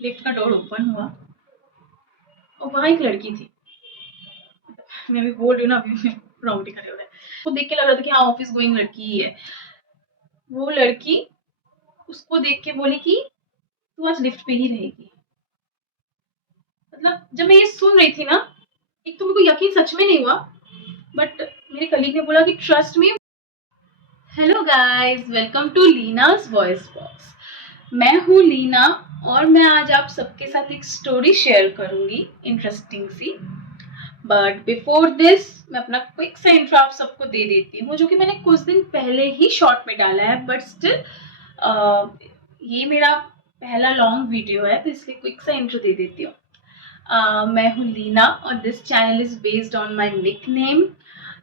Lift का door open हुआ और वहां एक लड़की थी। मैं भी बोल रही हूँ ना, अभी राउंडी खड़े हो रहे हैं। वो देख के लग रहा था कि हाँ ऑफिस गोइंग लड़की ही है। वो लड़की उसको देख के बोली कि तू आज लिफ्ट पे ही रहेगी। मतलब जब मैं ये सुन रही थी ना, एक तो मेरे को यकीन सच में नहीं हुआ, बट मेरे कलीग ने बोला कि trust me. Hello guys, welcome to Leena's voice box. मैं हूँ लीना और मैं आज आप सबके साथ एक स्टोरी शेयर करूंगी, इंटरेस्टिंग सी। बट बिफोर दिस मैं अपना क्विक सा इंट्रो आप सबको दे देती हूँ, जो कि मैंने कुछ दिन पहले ही शॉर्ट में डाला है, बट स्टिल ये मेरा पहला लॉन्ग वीडियो है, तो इसलिए क्विक सा इंट्रो दे देती हूँ। मैं हूँ लीना और this channel is based on my nickname.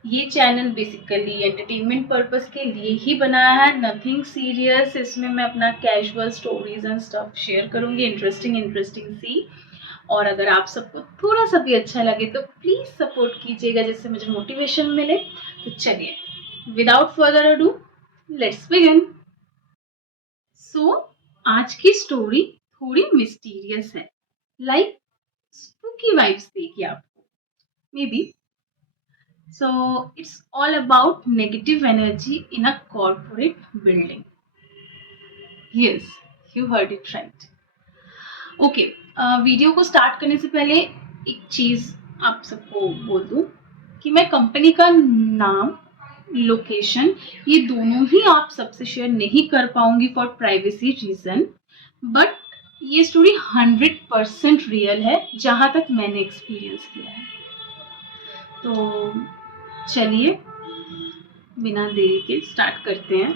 ये चैनल बेसिकली एंटरटेनमेंट पर्पस के लिए ही बनाया है, नथिंग सीरियस। इसमें मैं अपना casual stories and stuff share करूंगी, इंटरेस्टिंग इंटरेस्टिंग सी। और अगर आप सबको थोड़ा सा भी अच्छा लगे तो प्लीज सपोर्ट कीजिएगा, जिससे मुझे मोटिवेशन मिले। तो चलिए, without further ado, let's begin. So आज की स्टोरी थोड़ी मिस्टीरियस है, लाइक स्पूकी वाइब्स देगी आपको, may be. So it's all about negative energy in a corporate building. Yes, you heard it right. Okay, video को स्टार्ट करने से पहले एक चीज आप सबको बोल दूं कि मैं कंपनी का नाम, लोकेशन, ये दोनों ही आप सबसे शेयर नहीं कर पाऊंगी फॉर प्राइवेसी रीजन। बट ये स्टोरी 100% रियल है, जहां तक मैंने एक्सपीरियंस किया है। तो चलिए बिना देरी के स्टार्ट करते हैं।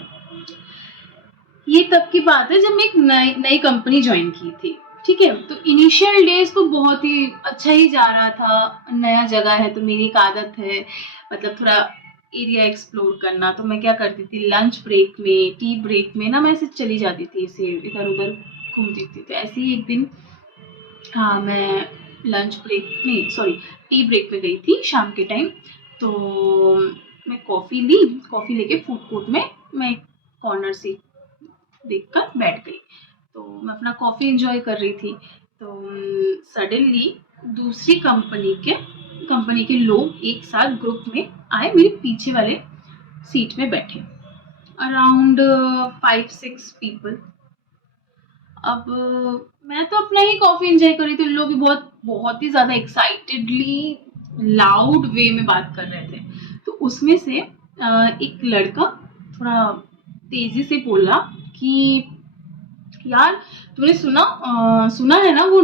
ये तब की बात है जब मैं एक नई कंपनी ज्वाइन की थी। ठीक है, तो इनिशियल डेज तो बहुत ही अच्छा ही जा रहा था। नया जगह है तो मेरी एक आदत है, मतलब थोड़ा एरिया एक्सप्लोर करना। तो मैं क्या करती थी, लंच ब्रेक में, टी ब्रेक में ना, मैं ऐसे चली जाती थी, ऐसे इधर उधर घूमती थी। तो ऐसे ही एक दिन, हाँ, मैं लंच ब्रेक नहीं, सॉरी, टी ब्रेक में गई थी शाम के टाइम। तो मैं कॉफ़ी ली, कॉफ़ी लेके फूड कोर्ट में मैं कॉर्नर सीट देखकर बैठ गई। तो मैं अपना कॉफ़ी एंजॉय कर रही थी। तो सडनली दूसरी कंपनी के लोग एक साथ ग्रुप में आए, मेरे पीछे वाले सीट में बैठे, अराउंड 5-6 पीपल। अब मैं तो अपना ही कॉफी एंजॉय कर रही थी, लोग भी बहुत बहुत ही ज्यादा एक्साइटेडली लाउड वे में बात कर रहे थे। तो उसमें से एक लड़का थोड़ा तेजी से बोला कि यार, तुमने सुना है ना वो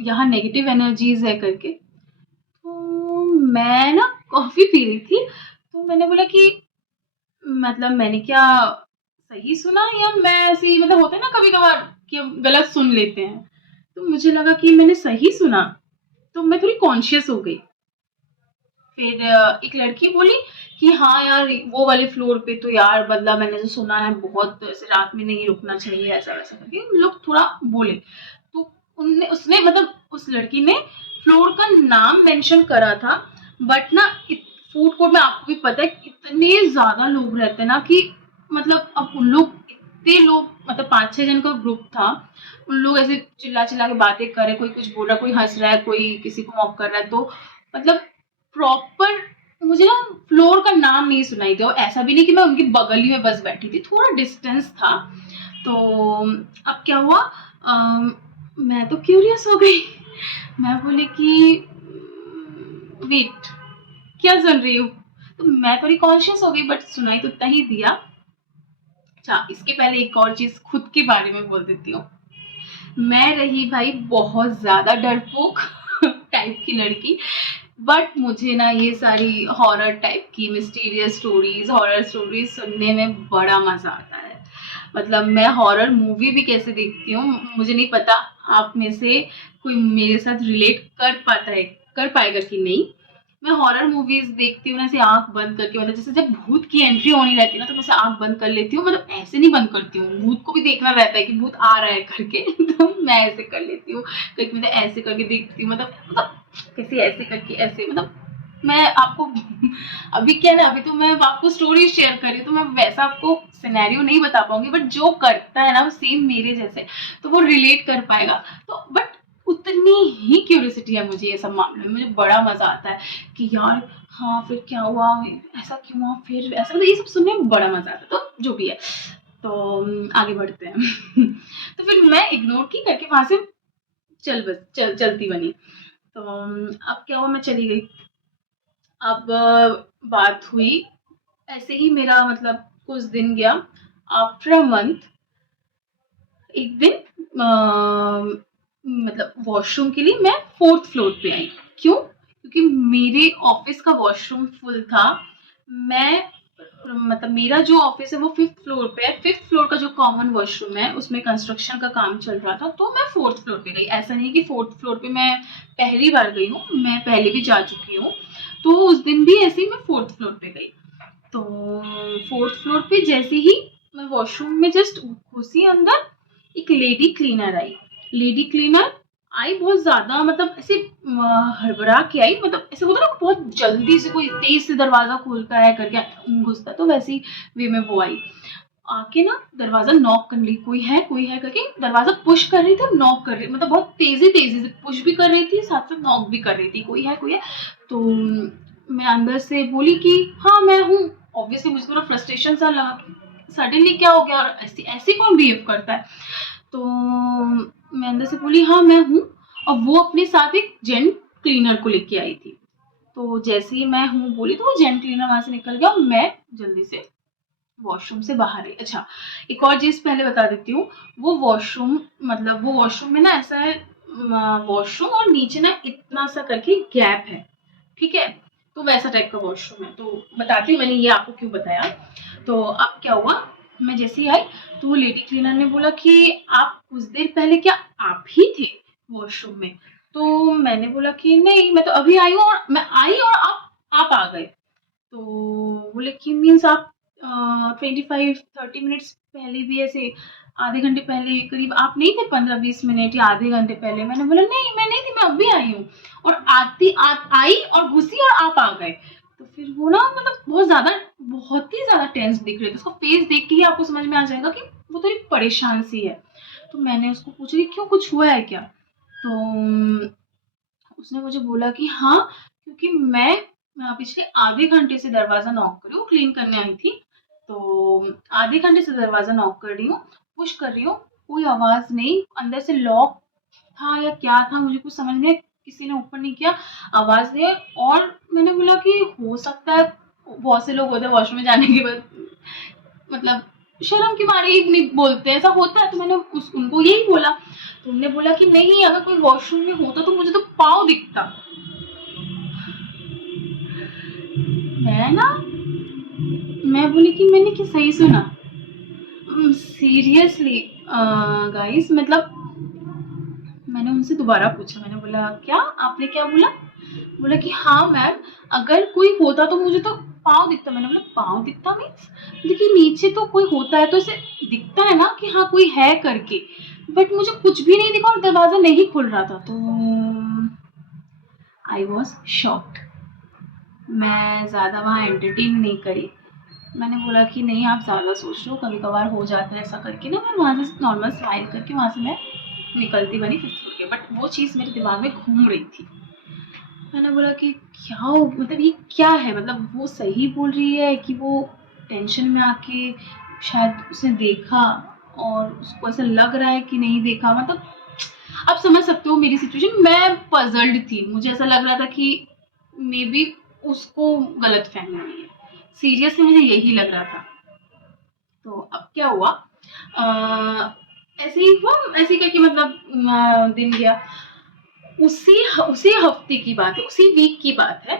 यहाँ नेगेटिव एनर्जीज है करके। तो मैं ना कॉफी पी रही थी, तो मैंने बोला कि मतलब मैंने क्या सही सुना, या मैं ऐसे ही, मतलब होता है ना कभी कभार कि हम गलत सुन लेते हैं। तो मुझे लगा कि मैंने सही सुना, तो मैं थोड़ी कॉन्शियस हो गई। फिर एक लड़की बोली कि हाँ यार, वो वाले फ्लोर पे तो यार, बदला मैंने जो सुना है, बहुत ऐसे रात में नहीं रुकना चाहिए, ऐसा वैसा करके लोग थोड़ा बोले। तो उनने उसने मतलब उस लड़की ने फ्लोर का नाम मेंशन करा था। बट ना, फूड कोर्ट में आपको भी पता है इतने ज्यादा लोग रहते हैं ना कि मतलब अब उन लोग, इतने लोग, मतलब 5-6 जन का ग्रुप था। उन लोग ऐसे चिल्ला चिल्ला के बातें कर रहे, कोई कुछ बोल रहा, कोई हंस रहा है, कोई किसी को मॉक कर रहा है। तो मतलब प्रॉपर मुझे ना फ्लोर का नाम नहीं सुनाई दिया। ऐसा भी नहीं कि मैं उनकी बगल ही में बस बैठी थी, थोड़ा डिस्टेंस था। तो अब क्या हुआ, मैं तो क्यूरियस हो गई। मैं बोली कि वेट, क्या सुन रही हूँ। तो मैं थोड़ी कॉन्शियस हो गई, बट सुनाई तो उतना ही दिया। अच्छा, इसके पहले एक और चीज खुद के बारे में बोल देती हूँ। मैं रही भाई बहुत ज्यादा डरपोक टाइप की लड़की। बट मुझे ना ये सारी हॉरर टाइप की मिस्टीरियस स्टोरीज, हॉरर स्टोरीज सुनने में बड़ा मजा आता है। मतलब मैं हॉरर मूवी भी कैसे देखती हूँ, मुझे नहीं पता आप में से कोई मेरे साथ रिलेट कर पाएगा कि नहीं। मैं हॉरर मूवीज देखती हूँ ना, ऐसे आंख बंद करके, मतलब जैसे जब भूत की एंट्री होनी रहती है ना, तो मैं ऐसे आंख बंद कर लेती हूँ। मतलब ऐसे नहीं बंद करती हूँ, भूत को भी देखना रहता है कि भूत आ रहा है करके तो मैं ऐसे कर लेती हूँ। कभी मतलब ऐसे करके देखती हूँ, मतलब कैसे ऐसे करके ऐसे, मतलब मैं आपको अभी क्या है ना, अभी तो मैं आपको स्टोरी शेयर कर रही हूँ, तो मैं वैसा आपको सिनेरियो नहीं बता पाऊंगी, बट जो करता है ना सेम मेरे जैसे, तो वो रिलेट कर पाएगा। तो बट उतनी ही क्यूरियोसिटी है मुझे ये सब मामले में, मुझे बड़ा मजा आता है कि यार हाँ फिर क्या हुआ, ऐसा क्यों हुआ, फिर ऐसा, मतलब ये सब सुनने में बड़ा मजा आता है। तो जो भी है, तो आगे बढ़ते हैं। तो फिर मैं इग्नोर की करके वहां से चलती बनी। तो अब क्या हुआ, मैं चली गई। अब बात हुई ऐसे ही, मेरा मतलब कुछ दिन गया। आफ्टर अ मंथ एक दिन मतलब वॉशरूम के लिए मैं फोर्थ फ्लोर पे आई। क्यों? क्योंकि मेरे ऑफिस का वॉशरूम फुल था। मैं मतलब मेरा जो ऑफिस है वो फिफ्थ फ्लोर पे है। फिफ्थ फ्लोर का जो कॉमन वॉशरूम है उसमें कंस्ट्रक्शन का काम चल रहा था, तो मैं फोर्थ फ्लोर पे गई। ऐसा नहीं कि फोर्थ फ्लोर पे मैं पहली बार गई हूँ, मैं पहले भी जा चुकी हूँ। तो उस दिन भी ऐसे ही मैं फोर्थ फ्लोर पे गई। तो फोर्थ फ्लोर पे जैसे ही मैं वॉशरूम में जस्ट घुसी अंदर, एक लेडी क्लीनर आई। लेडी क्लीनर आई बहुत ज्यादा, मतलब ऐसे हड़बड़ा के आई, मतलब ऐसे होता है ना बहुत जल्दी से कोई तेज से दरवाजा खोलता है करके घुसता है, तो वैसी वे में वो आई। आके ना दरवाजा नॉक कर रही, कोई है करके दरवाजा पुश कर रही थी, नॉक कर रही, मतलब बहुत तेजी तेजी से पुश भी कर रही थी, साथ साथ नॉक भी कर रही थी, कोई है। तो मैं अंदर से बोली कि हाँ मैं हूँ। ऑब्वियसली मुझे थोड़ा फ्रस्ट्रेशन सा लगा कि सडनली क्या हो गया, और ऐसे ऐसे कौन बिहेव करता है। तो मैं अंदर से बोली हाँ मैं हूँ। और वो अपने साथ एक जेंट क्लीनर को लेके आई थी। तो जैसे ही मैं हूँ बोली, तो वो जेंट क्लीनर वहां से निकल गया और मैं जल्दी से वॉशरूम से बाहर आई। अच्छा, एक और चीज पहले बता देती हूँ। वो वॉशरूम, मतलब वो वॉशरूम में ना ऐसा है, वॉशरूम और नीचे ना इतना सा करके गैप है, ठीक है। तो वैसा टाइप का वॉशरूम है। तो बताती हूँ मैंने ये आपको क्यों बताया। तो अब क्या हुआ, मैं जैसे ही आई, तो वो लेडी क्लीनर ने बोला कि आप कुछ देर पहले क्या आप ही थे वॉशरूम में? तो मैंने बोला कि नहीं, मैं तो अभी आई हूँ, और मैं आई और आप आ गए। तो बोले कि मीन्स आप 25-30 मिनट्स पहले भी ऐसे, आधे घंटे पहले करीब आप नहीं थे, 15-20 मिनट या आधे घंटे पहले? मैंने बोला नहीं मैं नहीं थी, मैं अभी आई हूँ। और आई और घुसी और आप आ गए। तो फिर वो ना मतलब बहुत ही ज्यादा टेंस दिख रहे थे, उसका फेस देख के ही आपको समझ में आ जाएगा कि वो थोड़ी परेशान सी है। तो मैंने उसको पूछा कि क्यों, कुछ हुआ है क्या? तो उसने मुझे बोला कि हाँ, क्योंकि मैं पिछले आधे घंटे से दरवाजा नॉक कर रही हूँ, क्लीन करने आई थी। तो आधे घंटे से दरवाजा नॉक कर रही हूँ, पुश कर रही हूँ, कोई आवाज नहीं, अंदर से लॉक था या क्या था मुझे कुछ समझ नहीं आया, किसी ने ओपन नहीं किया, आवाज नहीं आई। और मैंने बोला कि हो सकता है, बहुत से लोग होते हैं वॉशरूम में जाने के बाद मतलब शर्म के मारे ही नहीं बोलते, ऐसा होता है। तो मैंने उनको यही बोला। तो उन्होंने बोला कि नहीं, अगर कोई वॉशरूम में होता तो मुझे तो पाँव दिखता। मैं ना मैं बोली कि मैंने क्या सही सुना? सीरियसली गाइस, मतलब मैंने उनसे दोबारा पूछा, मैंने बोला क्या, आपने क्या बोला? बोला कि हाँ मैम, अगर कोई होता तो मुझे तो पाँव दिखता। मैंने बोला पाँव दिखता मीन्स? देखिए नीचे तो कोई होता है तो इसे दिखता है ना कि हाँ कोई है करके, बट मुझे कुछ भी नहीं दिखा और दरवाजा नहीं खुल रहा था। तो आई वॉज शॉक्ड। मैं ज़्यादा वहाँ एंटरटेन नहीं करी। मैंने बोला कि नहीं आप ज़्यादा सोच रहे हो, कभी कभार हो जाता है ऐसा करके ना। मैं वहाँ से नॉर्मल स्माइल करके वहाँ से मैं निकलती बनी फिफ्थ फ्लोर के, बट वो चीज़ मेरे दिमाग में घूम रही थी। मैंने बोला कि क्या हो, मतलब ये क्या है, मतलब वो सही बोल रही है कि वो टेंशन में आके शायद उसने देखा, और उसको ऐसा लग रहा है कि नहीं देखा, मतलब आप समझ सकते हो मेरी सिचुएशन। मैं पजल्ड थी, मुझे ऐसा लग रहा था कि मे बी उसको गलत फहमी हुई है। सीरियसली मुझे यही लग रहा था। तो अब क्या हुआ, ऐसे ही हुआ, ऐसे ही करके मतलब दिन गया। उसी हफ्ते की बात है, उसी वीक की बात है,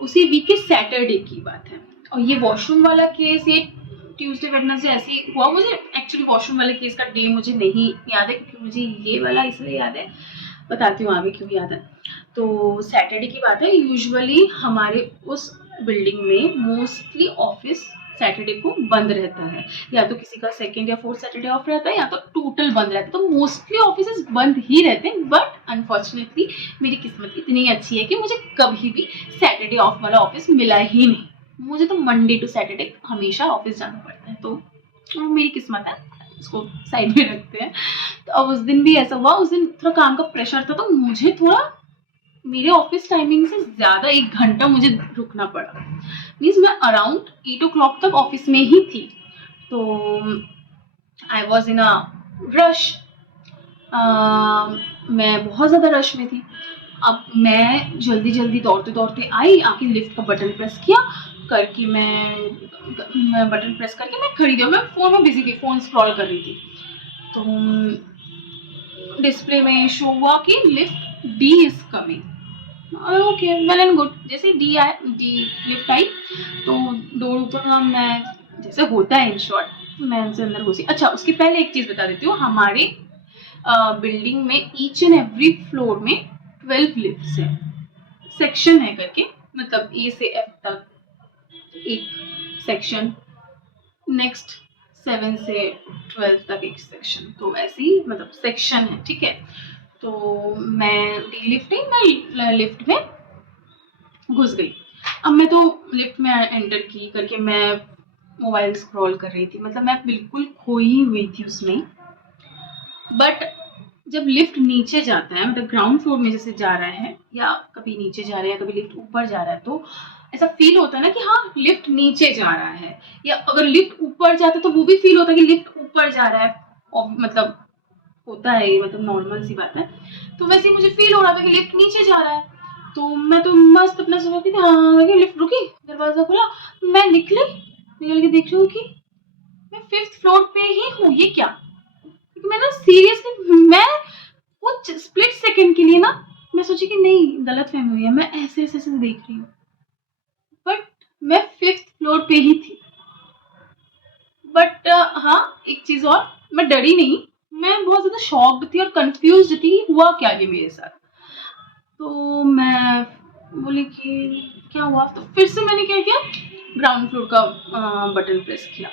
उसी वीक के सैटरडे की बात है। और ये वॉशरूम वाला केस ये ट्यूसडे वेडनेसडे ऐसे ही हुआ। मुझे एक्चुअली वॉशरूम वाले केस का डे मुझे नहीं याद है, क्योंकि मुझे ये वाला इसलिए याद है, बताती हूँ आगे क्यों याद है। तो सैटरडे की बात है। यूजुअली हमारे उस बिल्डिंग में मोस्टली ऑफिस सैटरडे को बंद रहता है, या तो किसी का सेकेंड या फोर्थ सैटरडे ऑफ रहता है, या तो टोटल बंद रहता है। तो मोस्टली ऑफिसेज बंद ही रहते हैं, बट अनफॉर्चुनेटली मेरी किस्मत इतनी अच्छी है कि मुझे कभी भी सैटरडे ऑफ वाला ऑफिस मिला ही नहीं। मुझे तो मंडे टू सैटरडे हमेशा ऑफिस जाना पड़ता है, तो मेरी किस्मत है, उसको साइड में रखते हैं। तो अब उस दिन भी ऐसा हुआ, उस दिन थोड़ा काम का प्रेशर था, तो मुझे थोड़ा मेरे ऑफिस टाइमिंग से ज़्यादा 1 घंटा मुझे रुकना पड़ा। मीन्स मैं अराउंड 8 o'clock तक ऑफिस में ही थी। तो I was in a rush, मैं बहुत ज़्यादा रश में थी। अब मैं जल्दी जल्दी दौड़ते दौड़ते आई, आके लिफ्ट का बटन प्रेस किया, करके मैं बटन प्रेस करके मैं खड़ी थी, मैं फ़ोन में बिजी थी, फ़ोन स्क्रॉल कर रही थी। तो डिस्प्ले में शो हुआ कि lift D is coming. Okay, well and good. जैसे डी लिफ्ट आई तो डोर ऊपर हुआ, मैं जैसे होता है इन शॉर्ट मैं उनसे अंदर घुसी। अच्छा, उसके पहले एक चीज़ बता देती हूँ, हमारे बिल्डिंग में ईच एंड एवरी फ्लोर में 12 लिफ्ट्स है, सेक्शन है करके, मतलब ए से एफ तक एक सेक्शन, नेक्स्ट 7 से 12 तक एक सेक्शन, तो ऐसे ही मतलब सेक्शन है, ठीक है। तो मैं डी लिफ्ट ही, मैं लिफ्ट में घुस गई। अब मैं तो लिफ्ट में एंटर की करके मैं मोबाइल स्क्रॉल कर रही थी, मतलब मैं बिल्कुल खोई हुई थी उसमें। बट जब लिफ्ट नीचे जाता है, मतलब ग्राउंड फ्लोर में जैसे जा रहा है, या कभी नीचे जा रहा है या कभी लिफ्ट ऊपर जा रहा है, तो ऐसा फील होता है ना कि हाँ लिफ्ट नीचे जा रहा है, या अगर लिफ्ट ऊपर जाता है तो वो भी फील होता है कि लिफ्ट ऊपर जा रहा है, और मतलब होता है ये, मतलब नॉर्मल सी बात है। तो वैसे ही मुझे फील हो रहा था कि लिफ्ट नीचे जा रहा है, तो मैं तो मस्त अपना सोच रही थी, हाँ लिफ्ट रुकी, दरवाजा खुला, मैं निकल के देख रही हूँ कि मैं 5th फ्लोर पे ही हूँ। ये क्या, क्योंकि मैं ना सीरियसली मैं कुछ स्प्लिट सेकंड के लिए ना मैं सोची कि नहीं गलत फहमी हुई है, मैं ऐसे ऐसे ऐसे देख रही हूँ, बट मैं 5th फ्लोर पे ही थी। बट हाँ, एक चीज और, मैं डरी नहीं, मैं बहुत ज्यादा शॉक्ड थी और कंफ्यूज थी हुआ क्या ये मेरे साथ। तो मैं बोली कि क्या हुआ, तो फिर से मैंने क्या किया, ग्राउंड फ्लोर का बटन प्रेस किया,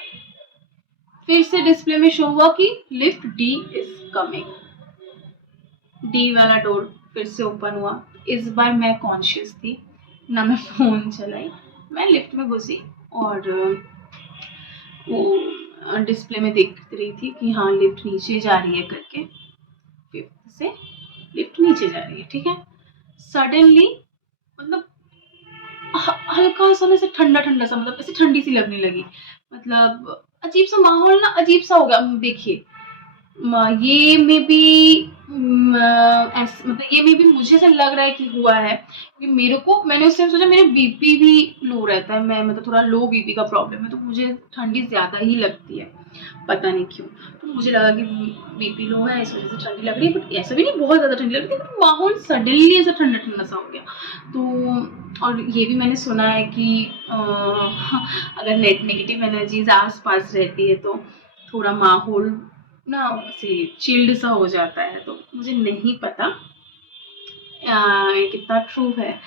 फिर से डिस्प्ले में शो हुआ कि lift D is coming. D वाला डोर फिर से ओपन हुआ। इस बार मैं कॉन्शियस थी, ना मैं फोन चलाई, मैं लिफ्ट में घुसी और वो डिस्प्ले में देख रही थी कि हाँ लिफ्ट नीचे जा रही है करके, 5th से लिफ्ट नीचे जा रही है, ठीक है। सडनली मतलब हल्का सा ऐसे ठंडा ठंडा सा, मतलब ऐसे ठंडी सी लगने लगी, मतलब अजीब सा माहौल ना, अजीब सा हो गया। देखिए ये में भी मतलब ये में भी मुझे ऐसा लग रहा है कि हुआ है, क्योंकि मेरे को, मैंने उस टाइम सोचा मेरे बीपी भी लो रहता है, मैं मतलब थोड़ा लो बीपी का प्रॉब्लम है, तो मुझे ठंडी ज्यादा ही लगती है, पता नहीं क्यों। तो मुझे लगा कि बीपी लो है, इस वजह से ठंडी लग रही है, बट ऐसा भी नहीं बहुत ज्यादा ठंडी लग रही थी, बट माहौल सडनली ऐसा ठंडा ठंडा सा हो गया। तो और ये भी मैंने सुना है कि अगर नेगेटिव एनर्जीज आस पास रहती है तो थोड़ा माहौल ना से चिल्ड सा हो जाता है, तो मुझे नहीं पता ये कितना ट्रू है,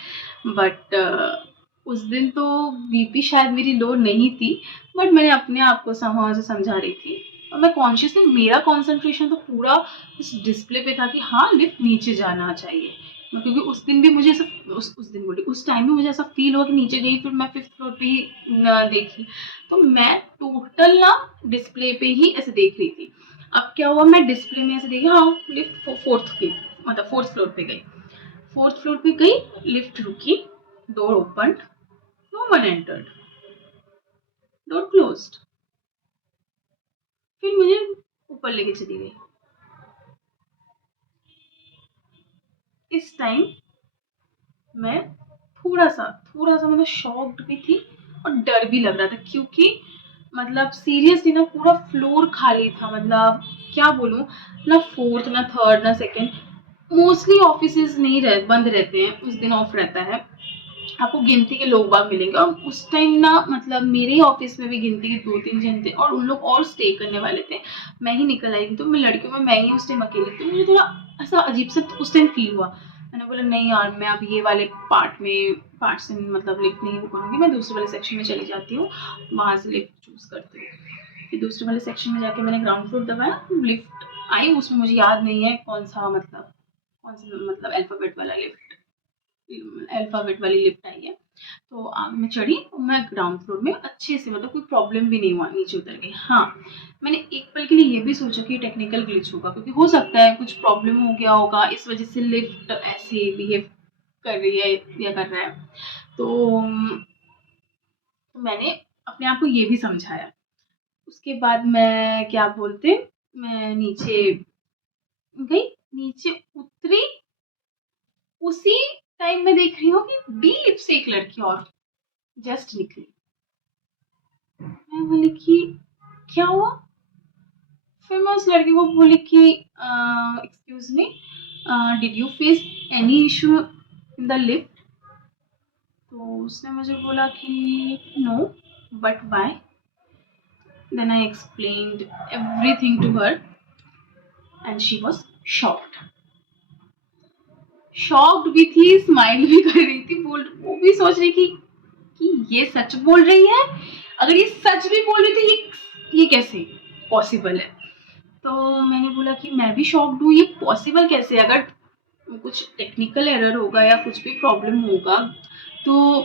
बट उस दिन तो बीपी शायद मेरी लो नहीं थी, बट मैंने अपने आप को समहाउ से समझा रही थी, और मैं कॉन्शियस थी, मेरा कंसंट्रेशन तो पूरा उस डिस्प्ले पे था कि हाँ लिफ्ट नीचे जाना चाहिए। क्योंकि उस दिन भी मुझे ऐसा उस दिन बोली उस टाइम में मुझे ऐसा फील हुआ कि नीचे गई, फिर मैं 5th फ्लोर पे ही देखी, तो मैं टोटल ना डिस्प्ले पे ही ऐसे देख रही थी। अब क्या हुआ, मैं डिस्प्ले में ऐसे देखी, हाँ लिफ्ट 4th की मतलब 4th फ्लोर पे गई, 4th फ्लोर पे गई, लिफ्ट रुकी, door open, no one entered, door closed, फिर मुझे ऊपर लेके चली गई। इस टाइम मैं थोड़ा सा मतलब शॉक्ड भी थी और डर भी लग रहा था, क्योंकि मतलब सीरियसली ना पूरा फ्लोर खाली था, मतलब क्या बोलूं, ना 4th ना 3rd ना 2nd, मोस्टली ऑफिसेज नहीं बंद रहते हैं, उस दिन ऑफ रहता है, आपको गिनती के लोग बाग मिलेंगे। और उस टाइम ना मतलब मेरे ऑफिस में भी गिनती के 2-3 जन थे, और उन लोग और स्टे करने वाले थे, मैं ही निकल आई थी, तो मैं लड़कियों में मैं ही उस टाइम अकेली थी, मुझे थोड़ा ऐसा अजीब सा उस टाइम फील हुआ। मैंने बोला नहीं यार, मैं अब ये वाले पार्ट से मतलब लिफ्ट नहीं करूँगी, मैं दूसरे वाले सेक्शन में चली जाती हूँ, वहाँ से लिफ्ट चूज़ करती हूँ। फिर दूसरे वाले सेक्शन में जाके मैंने ग्राउंड फ्लोर दबाया, लिफ्ट आई, उसमें मुझे याद नहीं है कौन सा मतलब अल्फ़ाबेट वाली लिफ्ट आई है। तो मैं चढ़ी, मैं ग्राउंड फ्लोर में अच्छे से, मतलब कोई प्रॉब्लम भी नहीं हुआ, नीचे उतर गई। हाँ, मैंने एक पल के लिए ये भी सोचा कि टेक्निकल ग्लिच होगा, क्योंकि हो सकता है कुछ प्रॉब्लम हो गया होगा, इस वजह से लिफ्ट ऐसे बिहेव कर रही है या कर रहा है। तो मैंने अपने आप को ये भी समझाया। उसके बाद मैं क्या बोलते, मैं नीचे गई, नीचे उतरी, उसी टाइम मैं देख रही हूँ कि बी लिफ्ट से एक लड़की और जस्ट निकली। मैं बोली कि क्या हुआ? फिर मैं उस लड़की को बोली कि excuse me, did you face any issue in the lift? तो उसने मुझे बोला कि no, but why? Then I explained everything to her and she was shocked. Shocked भी थी, स्माइल भी कर रही थी, वो भी सोच रही कि ये सच बोल रही है। अगर ये सच भी बोल रही थी, ये कैसे पॉसिबल है? तो मैंने बोला कि मैं भी शॉक्ड हूँ, ये पॉसिबल कैसे? अगर कुछ टेक्निकल एरर होगा या कुछ भी प्रॉब्लम होगा तो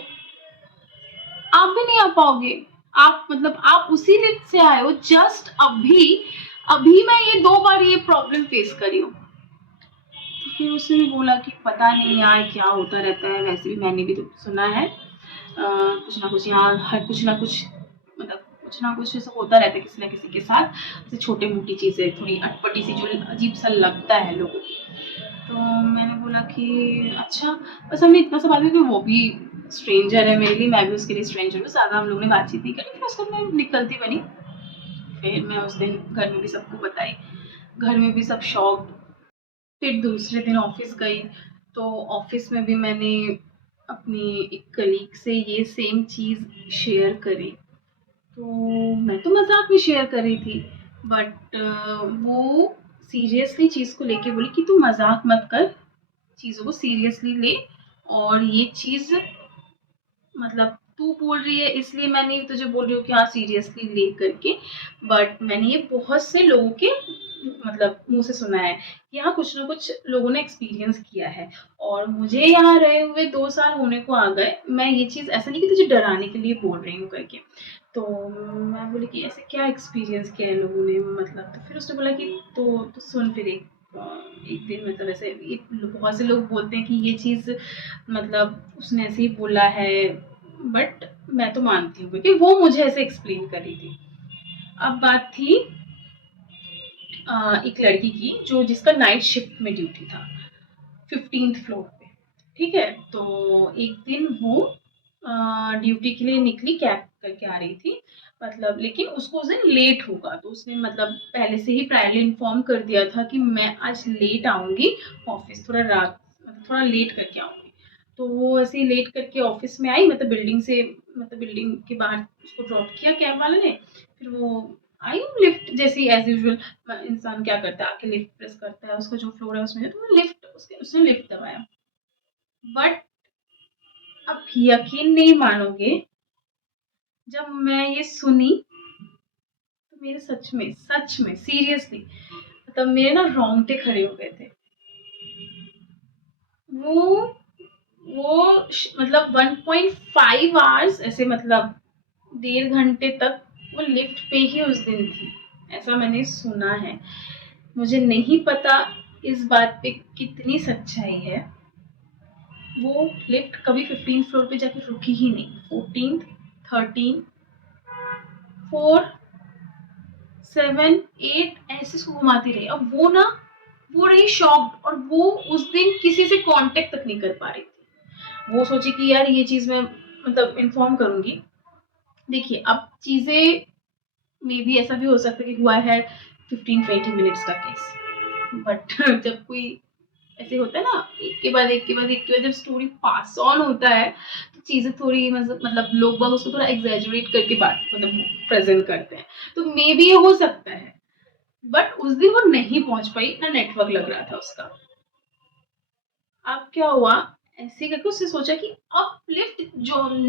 आप भी नहीं आ पाओगे। आप मतलब आप उसी लिफ्ट से आए हो, जस्ट अभी अभी मैं ये 2 बार ये प्रॉब्लम फेस करी हूँ। तो फिर उसने बोला कि पता नहीं यार क्या होता रहता है, वैसे भी मैंने भी तो सुना है कुछ ना कुछ यहाँ, हर कुछ ना कुछ, मतलब कुछ ना कुछ ऐसा होता रहता है किसी ना किसी के साथ, जैसे छोटी मोटी चीज़ें, थोड़ी अटपटी सी जो अजीब सा लगता है लोगों को। तो मैंने बोला कि अच्छा, बस हमने इतना सा बात की कि वो भी स्ट्रेंजर है मेरे लिए, मैं भी उसके लिए स्ट्रेंजर हूँ, ज़्यादा हम लोगों ने बातचीत नहीं करी, फिर उसके बाद मैं निकलती बनी। फिर मैं उस दिन घर में भी सबको बताई, घर में भी सब शॉक्ड। फिर दूसरे दिन ऑफिस गई, तो ऑफिस में भी मैंने अपनी एक कलीग से ये सेम चीज़ शेयर करी। तो मैं तो मजाक में शेयर कर रही थी, बट वो सीरियसली चीज़ को लेके बोली कि तू मजाक मत कर, चीज़ों को सीरियसली ले, और ये चीज़ मतलब तू बोल रही है इसलिए मैं नहीं तुझे बोल रही हूँ कि हाँ सीरियसली ले करके, बट मैंने ये बहुत से लोगों के मतलब मुंह से सुना है, यहाँ कुछ ना कुछ लोगों ने एक्सपीरियंस किया है, और मुझे यहाँ रहे हुए 2 साल होने को आ गए, मैं ये चीज़ ऐसा नहीं कि तुझे डराने के लिए बोल रही हूँ करके। तो मैं बोली कि ऐसे क्या एक्सपीरियंस किया है लोगों ने, मतलब तो फिर उसने बोला कि तो सुन फिर एक दिन मतलब ऐसे बहुत से लोग बोलते हैं कि ये चीज़ मतलब उसने ऐसे ही बोला है, बट मैं तो मानती हूँ क्योंकि वो मुझे ऐसे एक्सप्लेन कर रही थी। अब बात थी एक लड़की की जो जिसका नाइट शिफ्ट में ड्यूटी था 15th फ्लोर पे। ठीक है, तो एक दिन वो ड्यूटी के लिए निकली, कैब करके आ रही थी, मतलब लेकिन उसको उस दिन लेट होगा, तो उसने मतलब पहले से ही प्रायरली इन्फॉर्म कर दिया था कि मैं आज लेट आऊंगी ऑफिस, थोड़ा रात मतलब थोड़ा लेट करके आऊंगी। तो वो ऐसे ही लेट करके ऑफिस में आई, मतलब बिल्डिंग के बाहर उसको ड्रॉप किया कैब वाले ने। फिर वो आई लिफ्ट, जैसे ही एज यूजुअल इंसान क्या करता है, आके लिफ्ट प्रेस करता है, उसका जो फ्लोर है उसमें, तो लिफ्ट उसने लिफ्ट दबाया। बट अब यकीन नहीं मानोगे, जब मैं ये सुनी तो मेरे सच में सीरियसली मतलब मेरे ना रोंगटे खड़े हो गए थे। वो मतलब 1.5 आवर्स ऐसे, मतलब 1.5 घंटे तक वो लिफ्ट पे ही उस दिन थी, ऐसा मैंने सुना है। मुझे नहीं पता इस बात पे कितनी सच्चाई है। वो लिफ्ट कभी 15th फ्लोर पे जाके रुकी ही नहीं, 14th, 13, 4, 7, 8 ऐसे उसको घुमाती रही। अब वो रही शॉक्ड, और वो उस दिन किसी से कांटेक्ट तक नहीं कर पा रही थी। वो सोची कि यार ये चीज मैं मतलब इन्फॉर्म करूंगी। देखिए अब चीजें मे बी ऐसा भी हो सकता है कि हुआ है 15-20 मिनट्स का केस, बट जब कोई ऐसे होता है ना, एक के बाद जब स्टोरी पास ऑन होता है, तो चीजें थोड़ी मतलब लोग बाग उसको थोड़ा एग्जैजरेट करके बात मतलब प्रेजेंट करते हैं, तो मे बी ये हो सकता है। बट उस दिन वो नहीं पहुंच पाई, ना नेटवर्क लग रहा था उसका। अब क्या हुआ, ऐसे करके उसने सोचा कि अब लिफ्ट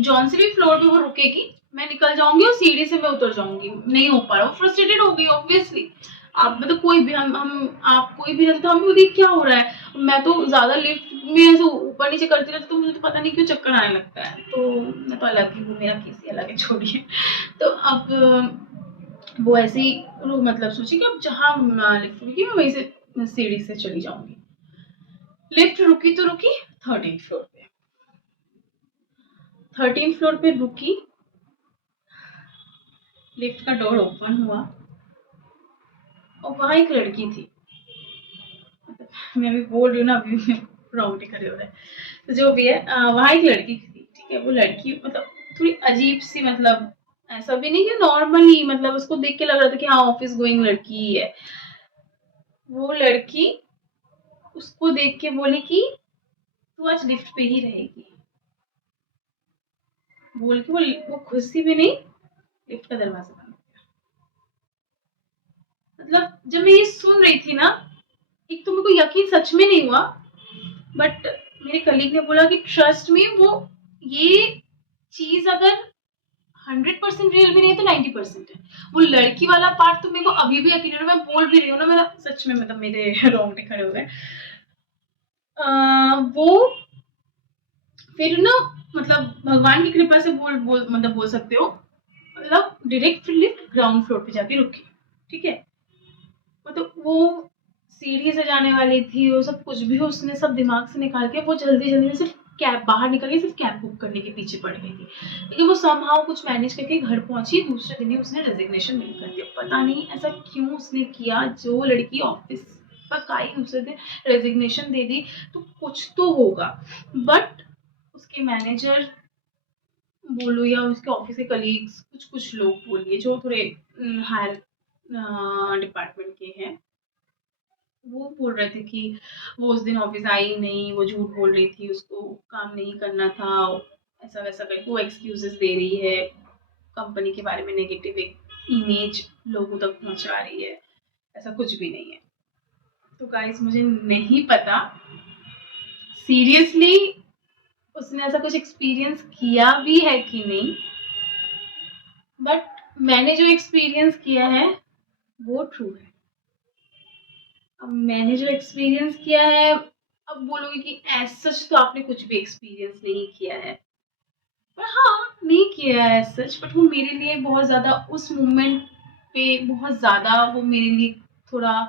जौन से भी फ्लोर पे वो रुकेगी मैं निकल जाऊंगी और सीढ़ी से मैं उतर जाऊंगी। नहीं हो पा रहा, वो फ्रस्ट्रेटेड हो गई ऑब्वियसली। आप मतलब कोई भी हम आप कोई भी रहते तो हमें देख क्या हो रहा है। मैं तो ज्यादा लिफ्ट में ऐसे ऊपर नीचे करती रहती तो मुझे तो पता नहीं क्यों चक्कर आने लगता है। तो मैं तो अलग ही हूँ, मेरा केस ही अलग है, छोड़िए। तो अब वो ऐसे ही मतलब सोची कि अब जहाँ लिफ्ट रुकी मैं वहीं से सीढ़ी से चली जाऊंगी। लिफ्ट रुकी तो रुकी 13 फ्लोर पे। 13 फ्लोर पे रुकी, लिफ्ट का डोर ओपन हुआ और वहां एक लड़की थी। मतलब मैं अभी बोल रही हूँ ना, अभी रोंगटे खड़े हो रहे हैं। तो जो भी है वहां एक लड़की थी, ठीक है। वो लड़की मतलब थोड़ी अजीब सी, मतलब ऐसा भी नहीं कि नॉर्मली, मतलब उसको देख के लग रहा था कि हाँ ऑफिस गोइंग लड़की ही है। वो लड़की उसको देख के बोली कि तू आज लिफ्ट पे ही रहेगी, बोल के वो खुशी भी नहीं, लिफ्ट का दरवाजा बंद। मतलब जब मैं ये सुन रही थी ना, एक तो मेरे को यकीन सच में नहीं हुआ, बट मेरे कलीग ने बोला कि ट्रस्ट में वो ये चीज अगर 100% रियल भी नहीं है तो 90% है। वो लड़की वाला पार्ट तो मेरे को अभी भी यकीन नहीं, मैं बोल भी रही हूँ ना, मेरा सच में मतलब मेरे रोंगटे खड़े हो गए। वो फिर ना, मतलब भगवान की कृपा से मतलब बोल सकते हो, मतलब डायरेक्ट लिफ्ट ग्राउंड फ्लोर पे जाके रुकी, ठीक है। मतलब वो सीढ़ी से जाने वाली थी, वो सब कुछ भी उसने सब दिमाग से निकाल के वो जल्दी जल्दी में सिर्फ कैब बाहर निकल के सिर्फ कैब बुक करने के पीछे पड़ गई थी। लेकिन वो समहाउ कुछ मैनेज करके घर पहुंची, दूसरे दिन ही उसने रेजिग्नेशन मेल कर दिया। पता नहीं ऐसा क्यों उसने किया। जो लड़की ऑफिस तक आई दूसरे दिन रेजिग्नेशन दे दी, तो कुछ तो होगा। बट उसके मैनेजर बोलो या उसके ऑफिस के कलीग्स, कुछ कुछ लोग बोलिए जो थोड़े हायर डिपार्टमेंट के हैं, वो बोल रहे थे कि वो उस दिन ऑफिस आई नहीं, वो झूठ बोल रही थी, उसको काम नहीं करना था, ऐसा वैसा करके वो एक्सक्यूजेस दे रही है, कंपनी के बारे में नेगेटिव एक इमेज लोगों तक पहुंचा रही है। ऐसा कुछ भी नहीं है। तो गाइस मुझे नहीं पता सीरियसली उसने ऐसा कुछ एक्सपीरियंस किया भी है कि नहीं, बट मैंने जो एक्सपीरियंस किया है वो ट्रू है। अब मैंने जो एक्सपीरियंस किया है, अब बोलोगे कि एज सच तो आपने कुछ भी एक्सपीरियंस नहीं किया है, पर हाँ नहीं किया है एज सच, बट वो मेरे लिए बहुत ज्यादा उस मोमेंट पे बहुत ज्यादा वो मेरे लिए थोड़ा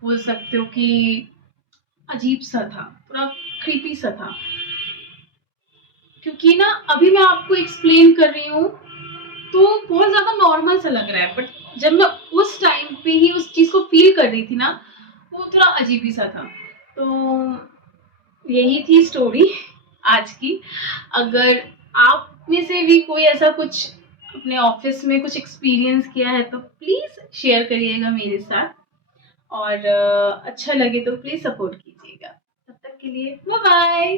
बोल सकते हो कि अजीब सा था, थोड़ा क्रीपी सा था। क्योंकि ना अभी मैं आपको एक्सप्लेन कर रही हूँ तो बहुत ज्यादा नॉर्मल सा लग रहा है, बट जब मैं उस टाइम पे ही उस चीज को फील कर रही थी ना, वो थोड़ा अजीब ही सा था। तो यही थी स्टोरी आज की। अगर आप में से भी कोई ऐसा कुछ अपने ऑफिस में कुछ एक्सपीरियंस किया है तो प्लीज शेयर करिएगा मेरे साथ, और अच्छा लगे तो प्लीज सपोर्ट कीजिएगा। तब तक के लिए बाय बाय।